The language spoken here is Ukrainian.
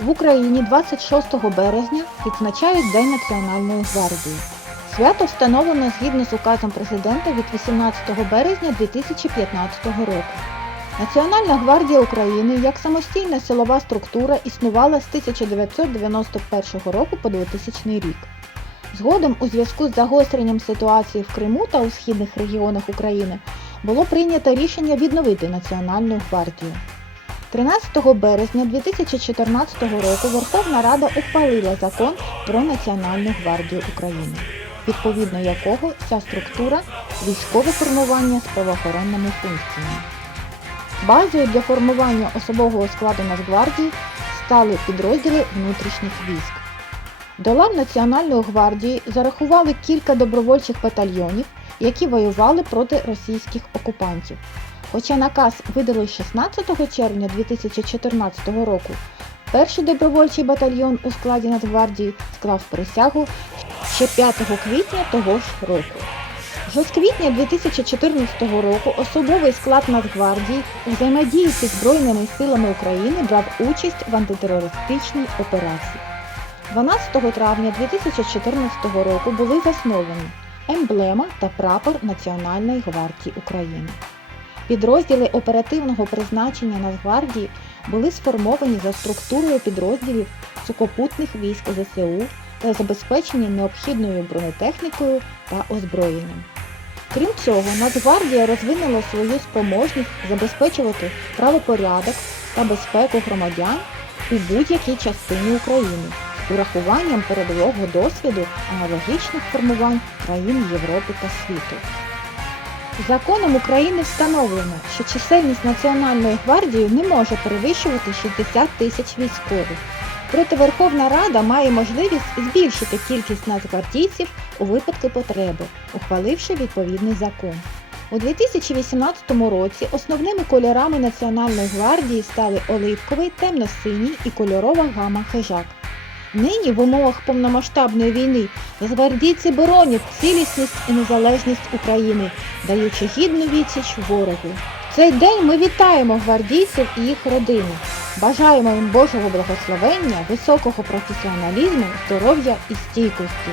В Україні 26 березня відзначають День Національної гвардії. Свято встановлено згідно з указом президента від 18 березня 2015 року. Національна гвардія України як самостійна силова структура існувала з 1991 року по 2000 рік. Згодом, у зв'язку з загостренням ситуації в Криму та у східних регіонах України, було прийнято рішення відновити Національну гвардію. 13 березня 2014 року Верховна Рада ухвалила закон про Національну гвардію України, відповідно якого ця структура військове формування з правоохоронними функціями. Базою для формування особового складу Нацгвардії стали підрозділи внутрішніх військ. До лав Національної гвардії зарахували кілька добровольчих батальйонів, які воювали проти російських окупантів. Хоча наказ видали 16 червня 2014 року, перший добровольчий батальйон у складі Нацгвардії склав присягу ще 5 квітня того ж року. Вже з квітня 2014 року особовий склад Нацгвардії у взаємодії зі Збройними силами України брав участь в антитерористичній операції. 12 травня 2014 року були засновані емблема та прапор Національної гвардії України. Підрозділи оперативного призначення Нацгвардії були сформовані за структурою підрозділів сухопутних військ ЗСУ та забезпечені необхідною бронетехнікою та озброєнням. Крім цього, Нацгвардія розвинула свою спроможність забезпечувати правопорядок та безпеку громадян у будь-якій частині України з урахуванням передового досвіду аналогічних формувань країн Європи та світу. Законом України встановлено, що чисельність Національної гвардії не може перевищувати 60 тисяч військових. Проте Верховна Рада має можливість збільшити кількість нацгвардійців у випадку потреби, ухваливши відповідний закон. У 2018 році основними кольорами Національної гвардії стали оливковий, темно-синій і кольорова гама хижак. Нині в умовах повномасштабної війни гвардійці боронять цілісність і незалежність України, даючи гідну відсіч ворогу. В цей день ми вітаємо гвардійців і їх родини. Бажаємо їм Божого благословення, високого професіоналізму, здоров'я і стійкості.